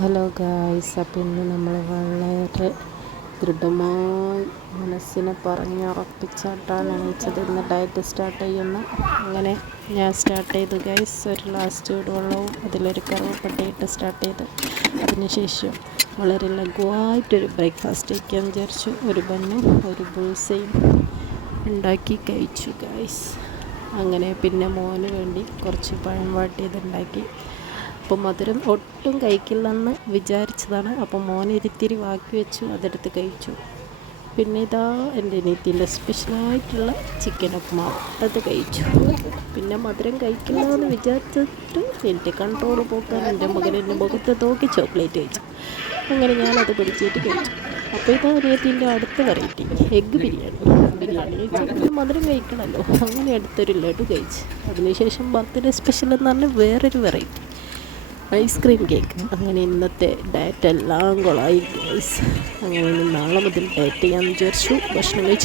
Hello guys, അപ്പോൾ ഇന്ന് നമ്മൾ വളരെ ദൃഢമായി മനസ്സിനെ പറഞ്ഞുറപ്പിച്ചാട്ടാണ് എണീച്ചത്. ഇന്ന് ഡയറ്റ് സ്റ്റാർട്ട് ചെയ്യുന്നു. അങ്ങനെ ഞാൻ സ്റ്റാർട്ട് ചെയ്തു ഗായ്സ്. ഒരു ഗ്ലാസ് ചൂടുവെള്ളവും അതിലൊരു കറുവപ്പട്ടയിട്ട് സ്റ്റാർട്ട് ചെയ്ത് അതിനുശേഷം വളരെ ലഘുവായിട്ടൊരു ബ്രേക്ക്ഫാസ്റ്റ് കഴിക്കാൻ വിചാരിച്ചു. ഒരു ബന്നും ഒരു ബുൾസയും ഉണ്ടാക്കി കഴിച്ചു ഗായ്സ്. അങ്ങനെ പിന്നെ മോന് വേണ്ടി കുറച്ച് പഴം വാട്ടിയതുണ്ടാക്കി. അപ്പോൾ മധുരം ഒട്ടും കഴിക്കില്ലെന്ന് വിചാരിച്ചതാണ്. അപ്പോൾ മോൻ ഇത്തിരി ബാക്കി വെച്ചു, അതെടുത്ത് കഴിച്ചു. പിന്നെ ഇതാ എൻ്റെ അനിയത്തിൻ്റെ സ്പെഷ്യലായിട്ടുള്ള ചിക്കൻ ഉപ്പുമാവ്, അത് കഴിച്ചു. പിന്നെ മധുരം കഴിക്കില്ല എന്ന് വിചാരിച്ചിട്ട് എൻ്റെ കൺട്രോൾ പോക്കാൻ എൻ്റെ മകനെൻ്റെ മുഖത്ത് നോക്കി ചോക്ലേറ്റ് കഴിച്ചു. അങ്ങനെ ഞാനത് പിടിച്ചിട്ട് കഴിച്ചു. അപ്പോൾ ഇതാ അനിയത്തിൻ്റെ അടുത്ത വെറൈറ്റി എഗ്ഗ് ബിരിയാണി ചിക്കൻ മധുരം കഴിക്കണമല്ലോ, അങ്ങനെ അടുത്തൊരു ലഡു കഴിച്ച്. അതിനുശേഷം ബർത്ത്ഡേ സ്പെഷ്യൽ എന്ന് പറഞ്ഞാൽ വേറൊരു വെറൈറ്റി ഐസ്ക്രീം കേക്ക്. അങ്ങനെ ഇന്നത്തെ ഡയറ്റ് എല്ലാം കൊളായി ഗൈസ്. അങ്ങനെ നാളെ മുതൽ ഡയറ്റ് ചെയ്യാമെന്ന് വിചാരിച്ചു. ഭക്ഷണം കഴിച്ചു.